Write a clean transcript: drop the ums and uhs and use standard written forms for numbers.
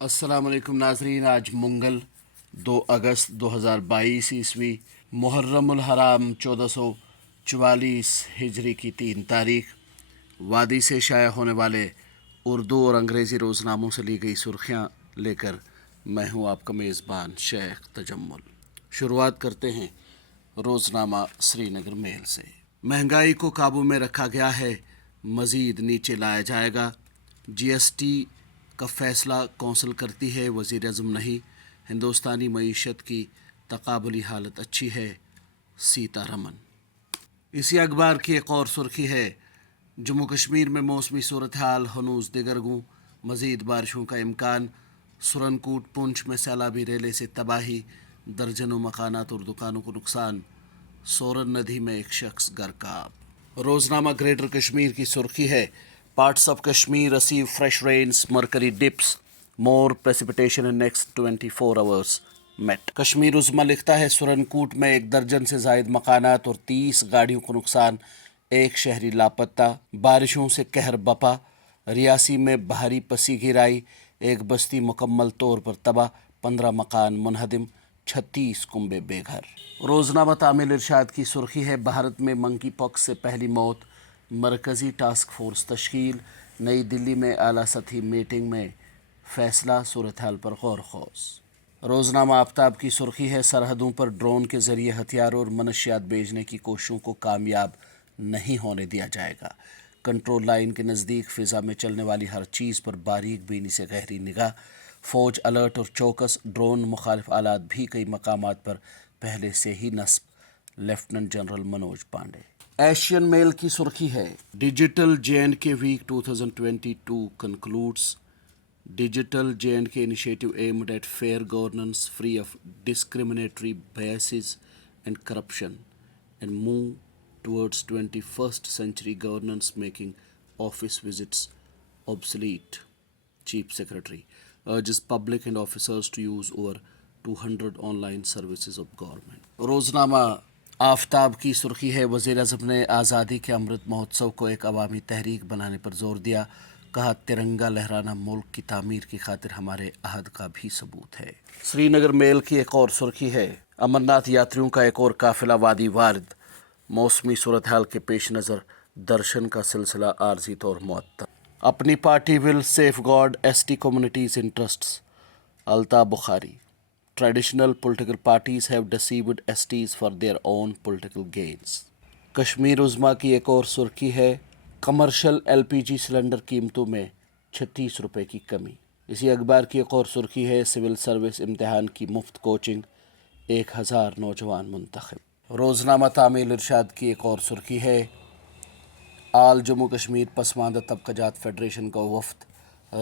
अस्सलाम वालेकुम नाजरीन। आज मंगल 2 अगस्त 2022 ईस्वी मुहर्रमुल हराम 1444 हिजरी की 3 तारीख। वादी से शाया होने वाले उर्दू और अंग्रेज़ी रोज़नामों से ली गई सुर्खियाँ लेकर मैं हूँ आपका मेज़बान शेख तजम्मुल। शुरुआत करते हैं रोज़नामा श्रीनगर मेल से। महंगाई को काबू में रखा गया है, मज़ीद नीचे लाया जाएगा। जीएसटी का फैसला कौंसिल करती है, वज़ीर आज़म नहीं। हिंदुस्तानी मईशत की तकाबुली हालत अच्छी है, सीतारमन। इसी अखबार की एक और सुर्खी है, जम्मू कश्मीर में मौसमी सूरत हाल हनूज़ दिगरगूं, मज़ीद बारिशों का इम्कान। सुरनकोट पुंछ में सैलाबी रेले से तबाही, दर्जनों मकानात और दुकानों को नुकसान। सोरन नदी में एक शख्स गर्काब। रोज़नामा ग्रेटर कश्मीर की सुर्खी है, parts of Kashmir receive fresh rains, mercury dips, more precipitation in next 24 hours met। Kashmir उज़्मा लिखता है, सुरनकोट में 1 दर्जन से जायद मकानात और 30 गाड़ियों को नुकसान, 1 शहरी लापता। बारिशों से कहर बपा, रियासी में भारी पसी गिराई, 1 बस्ती मुकम्मल तौर पर तबाह, 15 मकान मुनहदिम, 36 कुंबे बेघर। रोज़नामा तामील इरशाद की सुर्खी है, भारत में मंकी पॉक्स से पहली मौत, मरकज़ी टास्क फोर्स तश्कील। नई दिल्ली में आला सतही मीटिंग में फ़ैसला, सूरत हाल पर गौर खौस। रोज़नामा आफ्ताब की सुर्खी है, सरहदों पर ड्रोन के ज़रिए हथियार और मनशियात भेजने की कोशिशों को कामयाब नहीं होने दिया जाएगा। कंट्रोल लाइन के नज़दीक फ़िज़ा में चलने वाली हर चीज़ पर बारीक बीनी से गहरी निगाह। फ़ौज अलर्ट और चौकस, ड्रोन मुखालिफ आलात भी कई मकामात पर पहले से ही नस्ब। Lieutenant general Manoj Pandey. Asian mail की सुर्खी है, digital J&K week 2022 concludes. Digital J&K initiative aimed at fair governance, free of discriminatory biases and corruption, and move towards 21st century governance, making office visits obsolete. Chief Secretary urges public and officers to use over 200 online services of government. रोज़नामा आफ्ताब की सुर्खी है, वज़ीर आज़म ने आज़ादी के अमृत महोत्सव को एक अवामी तहरीक बनाने पर जोर दिया। कहा, तिरंगा लहराना मुल्क की तामीर की खातिर हमारे अहद का भी सबूत है। श्रीनगर मेल की एक और सुर्खी है, अमरनाथ यात्रियों का एक और काफिला वादी वारद। मौसमी सूरत हाल के पेश नज़र दर्शन का सिलसिला आर्जी तौर मुअत्तल। अपनी party will safe guard ST communities interests, Altaf Bukhari. Traditional political parties have deceived STs for their own political gains. Kashmir Uzma की एक और सुर्खी है, कमर्शियल LPG सिलेंडर कीमतों में 36 रुपये की कमी। इसी अखबार की एक और सुर्खी है, सिविल सर्विस इम्तिहान की मुफ्त कोचिंग, 1000 नौजवान मुंतखब। रोज़नामा तामील इरशाद की एक और सुर्खी है, आल जम्मू कश्मीर पसमानदा तबक़ाजात फेडरेशन का वफ़द